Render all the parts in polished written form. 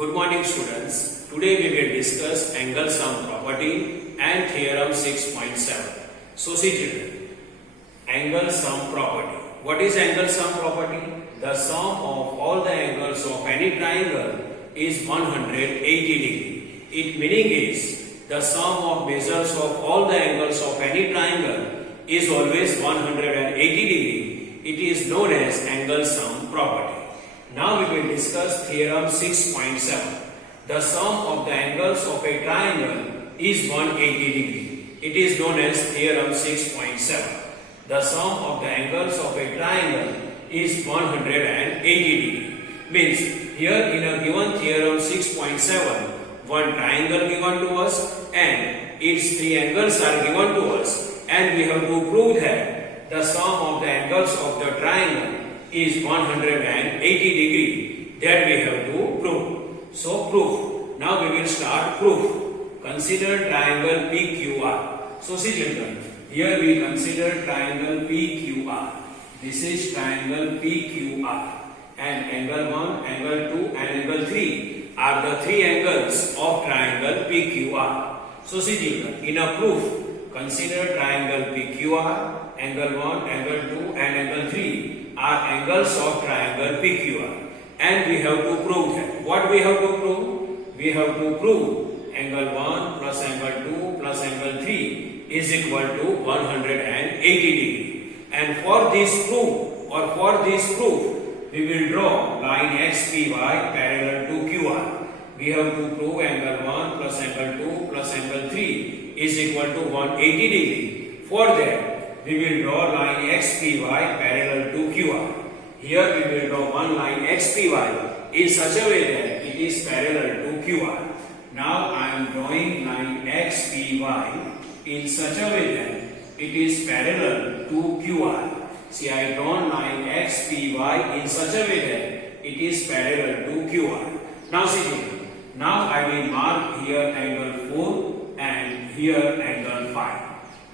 Good morning students. Today we will discuss angle sum property and theorem 6.7. So see children, angle sum property. What is angle sum property? The sum of all the angles of any triangle is 180 degree. Its meaning is the sum of measures of all the angles of any triangle is always 180 degree. It is known as angle sum property. Now we will discuss theorem 6.7. The sum of the angles of a triangle is 180 degree. It is known as theorem 6.7. The sum of the angles of a triangle is 180 degree. Means here in a given theorem 6.7, one triangle given to us and its three angles are given to us, and we have to prove that the sum of the angles of the triangle is 180 degree. That we have to prove. So proof. Now we will start proof. Consider triangle PQR. So see children, here we consider triangle PQR. This is triangle PQR. And angle 1, angle 2 and angle 3 are the three angles of triangle PQR. So see children, in a proof, consider triangle PQR, angle 1, angle 2 and angle 3 are angles of triangle PQR, and we have to prove that. What we have to prove? We have to prove angle 1 plus angle 2 plus angle 3 is equal to 180 degree. And for this proof, we will draw line XPY parallel to QR. We have to prove angle 1 plus angle 2 plus angle 3 is equal to 180 degree. For that, we will draw line XPY parallel to QR. Here we will draw one line XPY in such a way that it is parallel to QR. Now I am drawing line XPY in such a way that it is parallel to QR. See, I drawn line XPY in such a way that it is parallel to QR. Now see, now I will mark here angle 4 and here angle 5.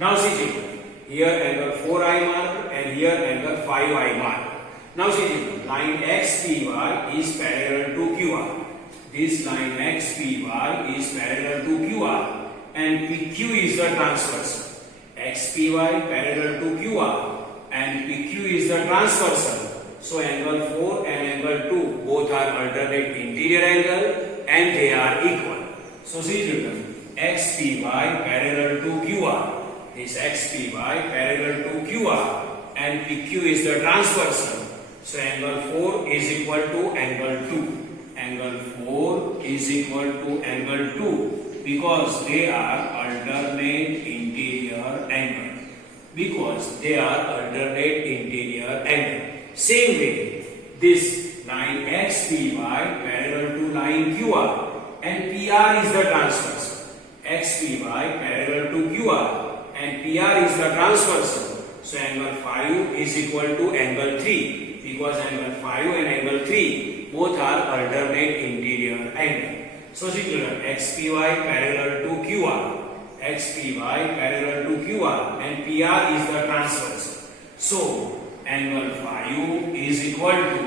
Now see, here angle 4 I mark and here angle 5 I mark. Now see, line XPY is parallel to QR. This line XPY is parallel to QR and PQ is the transversal. XPY parallel to QR and PQ is the transversal. So angle 4 and angle 2 both are alternate interior angle and they are equal. So see children, XPY parallel to QR. This XPY parallel to QR and PQ is the transversal. So angle 4 is equal to angle 2. Angle 4 is equal to angle 2 because they are alternate interior angle. Because they are alternate interior angle. Same way, this line XPY parallel to line QR and PR is the transversal. XPY parallel to QR and PR is the transversal. So angle 5 is equal to angle 3 because angle 5 and angle 3 both are alternate interior angle. So see children, XPY parallel to QR, XPY parallel to QR and PR is the transversal. So angle 5 is equal to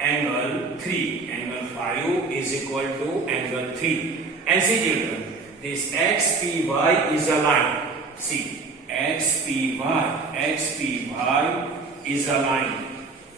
angle 3. Angle 5 is equal to angle 3. And see children, this XPY is a line. See, XPY is a line.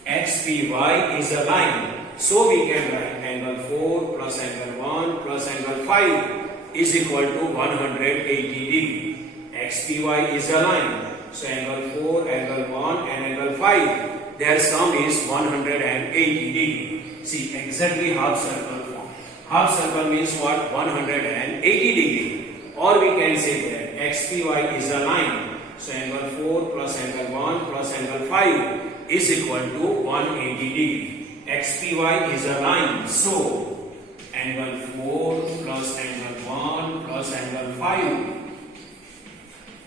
XPY is a line. So we can write angle 4 plus angle 1 plus angle 5 is equal to 180 degree. XPY is a line. So angle 4, angle 1 and angle 5, their sum is 180 degree. See, exactly half circle form. Half circle means what? 180 degree. Or we can say that XPY is a line. So angle 4 plus angle 1 plus angle 5 is equal to 180 degree. XPY is a line. So angle 4 plus angle 1 plus angle 5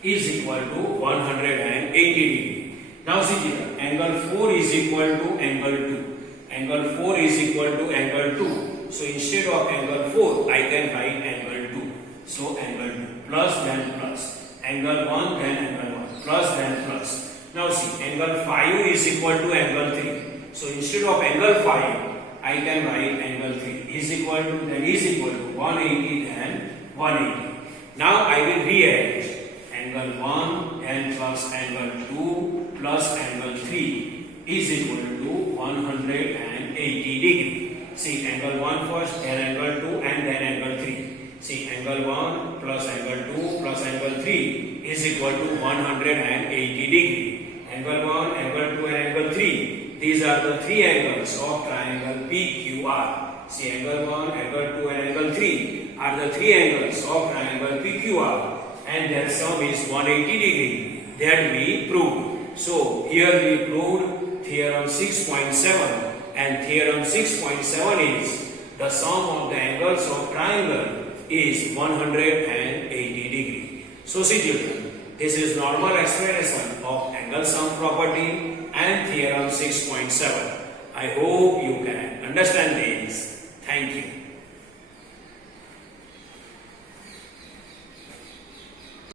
is equal to 180 degree. Now see here, angle 4 is equal to angle 2. Angle 4 is equal to angle 2. So instead of angle 4, I can write angle 2. So angle 2 plus then plus. Angle 1 then angle 1 plus then plus. Now see, angle 5 is equal to angle 3. So instead of angle 5, I can write angle 3 is equal to 180 then 180. Now I will rearrange angle 1 and plus angle 2 plus angle 3 is equal to 180 degree. See angle 1 first, then angle 2 and then angle 3. See angle 1 plus angle 2 plus angle 3 is equal to 180 degree. Angle 1, angle 2 and angle 3. These are the three angles of triangle PQR. See angle 1, angle 2 and angle 3 are the three angles of triangle PQR and their sum is 180 degree. That we proved. So here we proved theorem 6.7 and theorem 6.7 is the sum of the angles of triangle is 180 degree. So see children, this is normal explanation of angle sum property and theorem 6.7. I hope you can understand this. Thank you.